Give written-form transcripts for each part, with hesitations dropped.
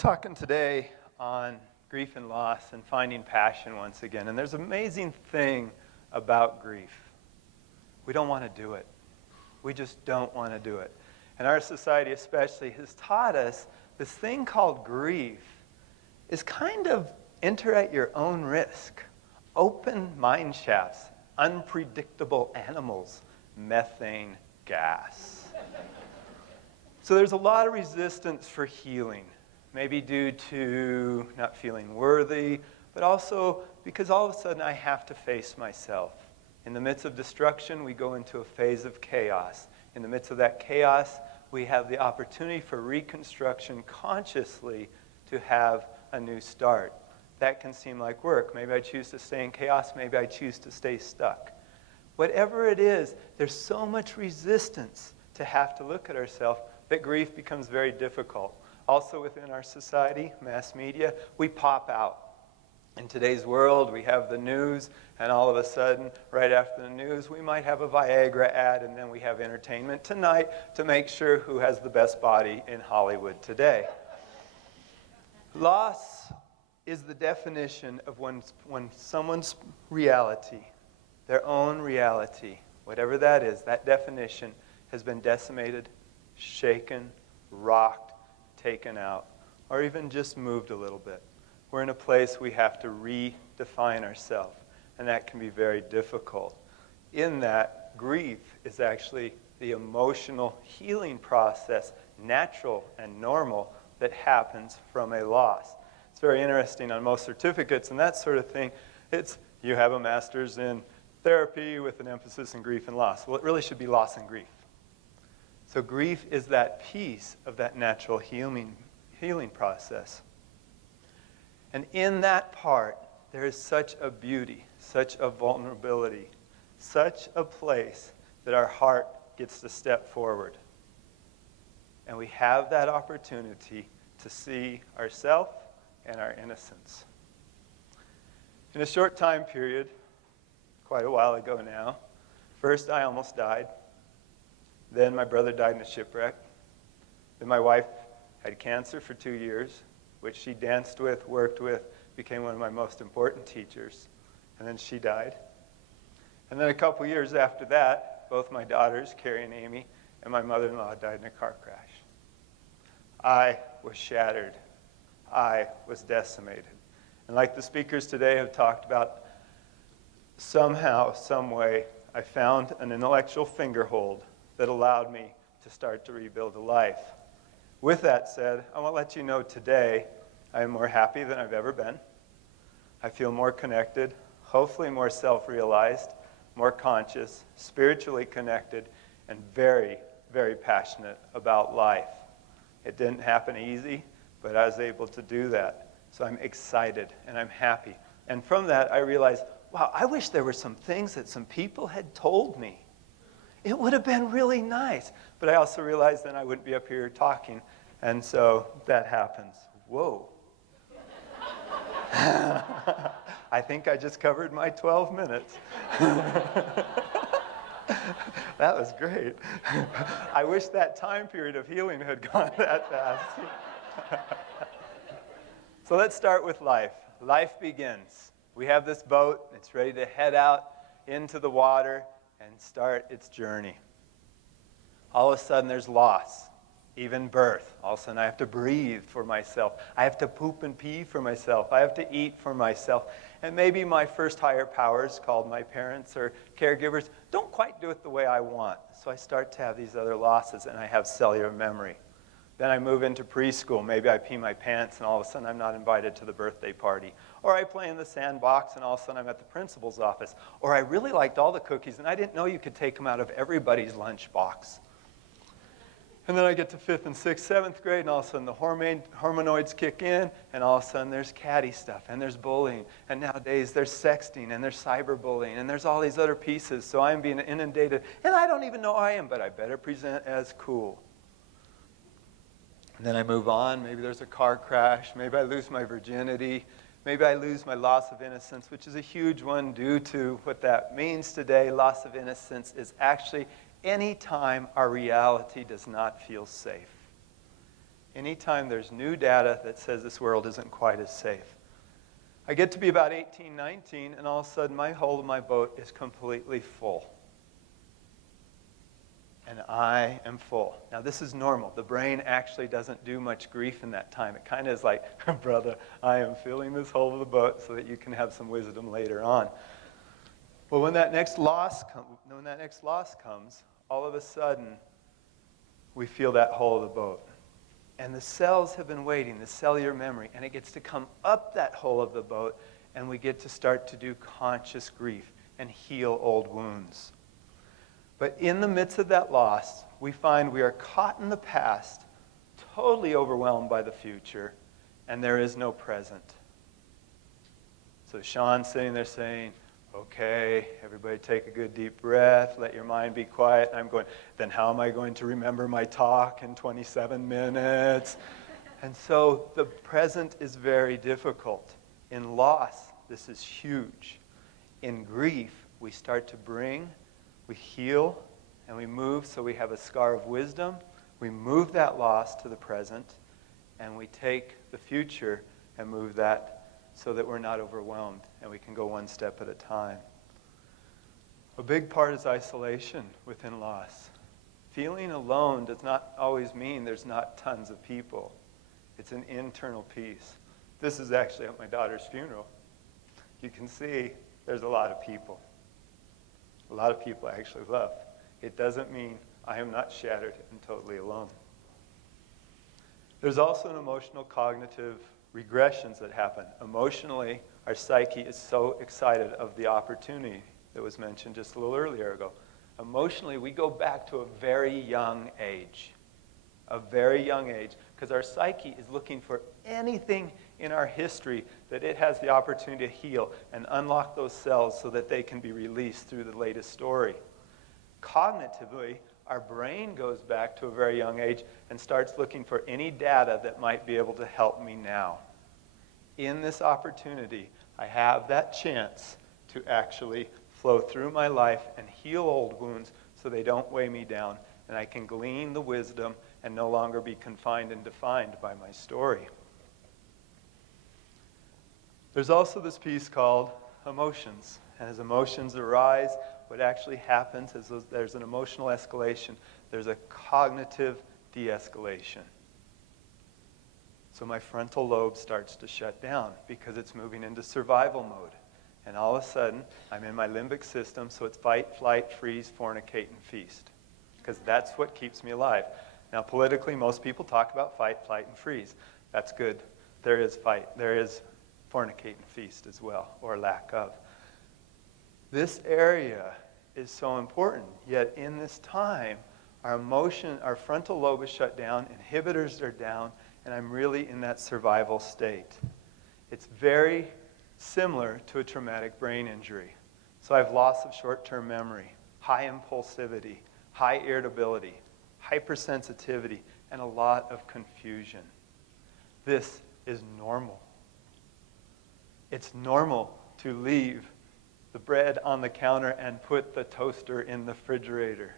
talking today on grief and loss and finding passion once again. And there's an amazing thing about grief. We don't want to do it. We just don't want to do it. And our society especially has taught us this thing called grief is kind of enter at your own risk. Open mine shafts, unpredictable animals, methane gas. So there's a lot of resistance for healing. Maybe due to not feeling worthy, but also because all of a sudden I have to face myself. In the midst of destruction, we go into a phase of chaos. In the midst of that chaos, we have the opportunity for reconstruction consciously to have a new start. That can seem like work. Maybe I choose to stay in chaos. Maybe I choose to stay stuck. Whatever it is, there's so much resistance to have to look at ourselves that grief becomes very difficult. Also within our society, mass media, we pop out. In today's world, we have the news, and all of a sudden, right after the news, we might have a Viagra ad, and then we have entertainment tonight to make sure who has the best body in Hollywood today. Loss is the definition of when someone's reality, their own reality, whatever that is, that definition has been decimated, shaken, rocked, taken out, or even just moved a little bit. We're in a place we have to redefine ourselves, and that can be very difficult. In that, grief is actually the emotional healing process, natural and normal, that happens from a loss. It's very interesting on most certificates and that sort of thing. It's you have a master's in therapy with an emphasis in grief and loss. Well, it really should be loss and grief. So grief is that piece of that natural healing process. And in that part, there is such a beauty, such a vulnerability, such a place that our heart gets to step forward. And we have that opportunity to see ourselves and our innocence. In a short time period, quite a while ago now, first I almost died. Then my brother died in a shipwreck. Then my wife had cancer for 2 years, which she danced with, worked with, became one of my most important teachers. And then she died. And then a couple years after that, both my daughters, Carrie and Amy, and my mother-in-law died in a car crash. I was shattered. I was decimated. And like the speakers today have talked about, somehow, some way, I found an intellectual fingerhold that allowed me to start to rebuild a life. With that said, I want to let you know today I am more happy than I've ever been. I feel more connected, hopefully more self-realized, more conscious, spiritually connected, and very, very passionate about life. It didn't happen easy, but I was able to do that. So I'm excited and I'm happy. And from that, I realized, wow, I wish there were some things that some people had told me. It would have been really nice. But I also realized then I wouldn't be up here talking. And so that happens. Whoa. I think I just covered my 12 minutes. That was great. I wish that time period of healing had gone that fast. So let's start with life. Life begins. We have this boat. It's ready to head out into the water and start its journey. All of a sudden there's loss, even birth. All of a sudden I have to breathe for myself. I have to poop and pee for myself. I have to eat for myself. And maybe my first higher powers, called my parents or caregivers, don't quite do it the way I want. So I start to have these other losses and I have cellular memory. Then I move into preschool. Maybe I pee my pants and all of a sudden I'm not invited to the birthday party. Or I play in the sandbox and all of a sudden I'm at the principal's office. Or I really liked all the cookies and I didn't know you could take them out of everybody's lunchbox. And then I get to 5th and 6th, 7th grade and all of a sudden the hormonoids kick in and all of a sudden there's catty stuff and there's bullying. And nowadays there's sexting and there's cyberbullying and there's all these other pieces. So I'm being inundated and I don't even know I am, but I better present as cool. And then I move on. Maybe there's a car crash. Maybe I lose my virginity. Maybe I lose my loss of innocence, which is a huge one due to what that means today. Loss of innocence is actually any time our reality does not feel safe. Anytime there's new data that says this world isn't quite as safe. I get to be about 18, 19, and all of a sudden my hull of my boat is completely full. And I am full. Now this is normal. The brain actually doesn't do much grief in that time. It kind of is like, brother, I am filling this hull of the boat so that you can have some wisdom later on. Well, when that next loss comes, all of a sudden we feel that hull of the boat. And the cells have been waiting, the cellular memory, and it gets to come up that hull of the boat, and we get to start to do conscious grief and heal old wounds. But in the midst of that loss, we find we are caught in the past, totally overwhelmed by the future, and there is no present. So Sean's sitting there saying, okay, everybody take a good deep breath, let your mind be quiet. I'm going, then how am I going to remember my talk in 27 minutes? And so the present is very difficult. In loss, this is huge. In grief, we start to we heal, and we move so we have a scar of wisdom. We move that loss to the present, and we take the future and move that so that we're not overwhelmed and we can go one step at a time. A big part is isolation within loss. Feeling alone does not always mean there's not tons of people. It's an internal peace. This is actually at my daughter's funeral. You can see there's a lot of people. A lot of people actually left. It doesn't mean I am not shattered and totally alone. There's also an emotional cognitive regressions that happen. Emotionally, our psyche is so excited of the opportunity that was mentioned just a little earlier ago. Emotionally, we go back to a very young age. A very young age, because our psyche is looking for anything in our history that it has the opportunity to heal and unlock those cells so that they can be released through the latest story. Cognitively, our brain goes back to a very young age and starts looking for any data that might be able to help me now. In this opportunity, I have that chance to actually flow through my life and heal old wounds so they don't weigh me down, and I can glean the wisdom and no longer be confined and defined by my story. There's also this piece called emotions. And as emotions arise, what actually happens is there's an emotional escalation. There's a cognitive de-escalation. So my frontal lobe starts to shut down because it's moving into survival mode. And all of a sudden, I'm in my limbic system, so it's fight, flight, freeze, fornicate, and feast. Because that's what keeps me alive. Now, politically, most people talk about fight, flight, and freeze. That's good. There is fight. There is fornicate and feast as well, or lack of. This area is so important, yet in this time, our frontal lobe is shut down, inhibitors are down, and I'm really in that survival state. It's very similar to a traumatic brain injury. So I have loss of short-term memory, high impulsivity, high irritability, hypersensitivity, and a lot of confusion. This is normal. It's normal to leave the bread on the counter and put the toaster in the refrigerator.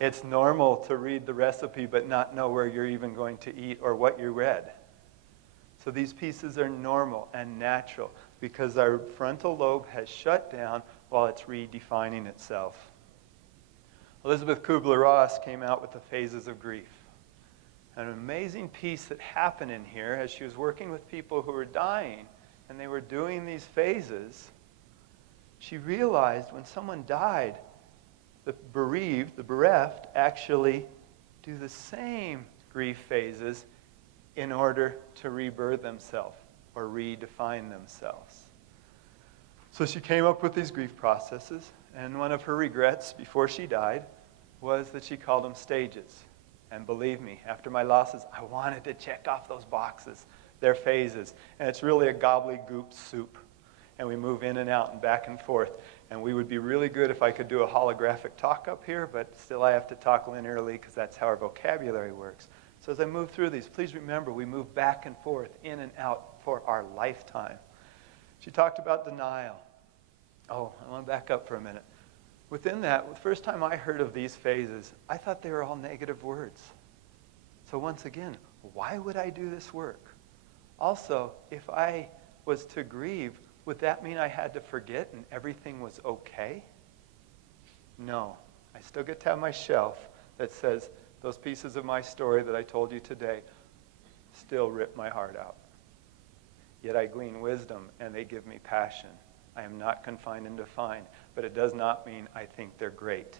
It's normal to read the recipe but not know where you're even going to eat or what you read. So these pieces are normal and natural because our frontal lobe has shut down while it's redefining itself. Elizabeth Kubler-Ross came out with the phases of grief. An amazing piece that happened in here as she was working with people who were dying and they were doing these phases. She realized when someone died, the bereaved, the bereft, actually do the same grief phases in order to rebirth themselves or redefine themselves. So she came up with these grief processes, and one of her regrets before she died was that she called them stages. And believe me, after my losses, I wanted to check off those boxes. They're phases, and it's really a gobbledygook soup. And we move in and out and back and forth. And we would be really good if I could do a holographic talk up here, but still I have to talk linearly because that's how our vocabulary works. So as I move through these, please remember we move back and forth, in and out for our lifetime. She talked about denial. Oh, I want to back up for a minute. Within that, the first time I heard of these phases, I thought they were all negative words. So once again, Why would I do this work? Also, if I was to grieve, would that mean I had to forget and everything was okay? No. I still get to have my shelf that says those pieces of my story that I told you today still rip my heart out. Yet I glean wisdom and they give me passion. I am not confined and defined, but it does not mean I think they're great.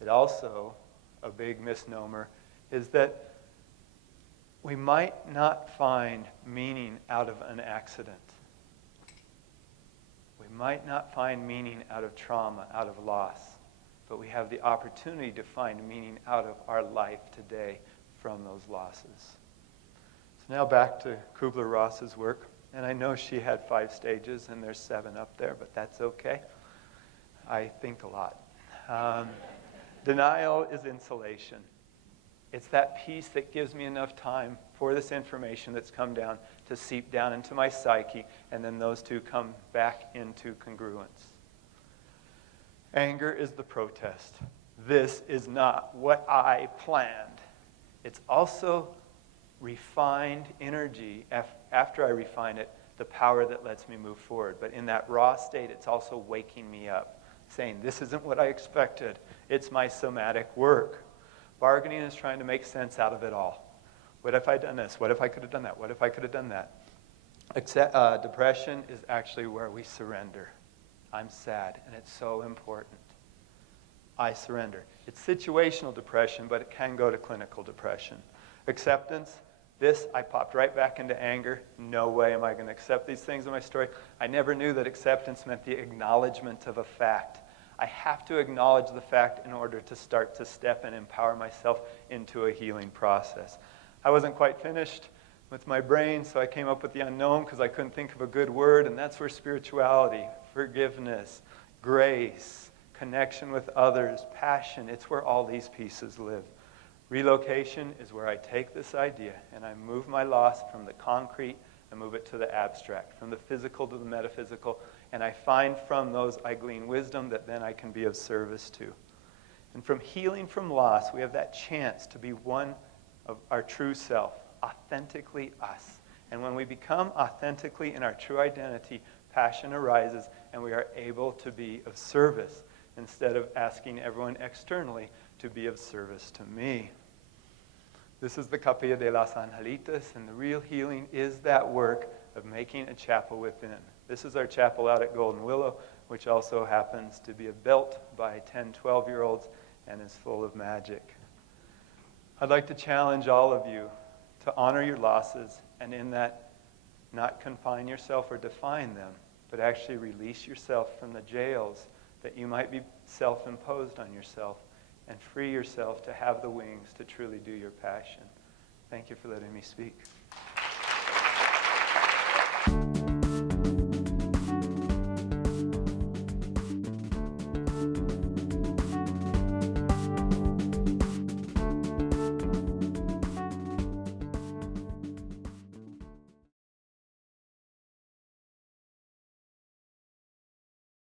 It also, a big misnomer, is that we might not find meaning out of an accident. We might not find meaning out of trauma, out of loss, but we have the opportunity to find meaning out of our life today from those losses. So now back to Kubler-Ross's work, and I know she had 5 stages, and there's 7 up there, but that's okay. I think a lot. Denial is insulation. It's that piece that gives me enough time for this information that's come down to seep down into my psyche, and then those two come back into congruence. Anger is the protest. This is not what I planned. It's also refined energy. After I refine it, the power that lets me move forward. But in that raw state, it's also waking me up, saying, this isn't what I expected. It's my somatic work. Bargaining is trying to make sense out of it all. What if I done this? What if I could have done that? What if I could have done that? Depression is actually where we surrender. I'm sad, and it's so important. I surrender. It's situational depression, but it can go to clinical depression. Acceptance, I popped right back into anger. No way am I going to accept these things in my story. I never knew that acceptance meant the acknowledgement of a fact. I have to acknowledge the fact in order to start to step and empower myself into a healing process. I wasn't quite finished with my brain, so I came up with the unknown because I couldn't think of a good word, and that's where spirituality, forgiveness, grace, connection with others, passion, it's where all these pieces live. Relocation is where I take this idea and I move my loss from the concrete and move it to the abstract, from the physical to the metaphysical, and I find from those I glean wisdom that then I can be of service to. And from healing from loss, we have that chance to be one of our true self, authentically us. And when we become authentically in our true identity, passion arises and we are able to be of service instead of asking everyone externally to be of service to me. This is the Capilla de las Angelitas, and the real healing is that work of making a chapel within. This is our chapel out at Golden Willow, which also happens to be built by 10, 12-year-olds and is full of magic. I'd like to challenge all of you to honor your losses, and in that, not confine yourself or define them, but actually release yourself from the jails that you might be self-imposed on yourself, and free yourself to have the wings to truly do your passion. Thank you for letting me speak.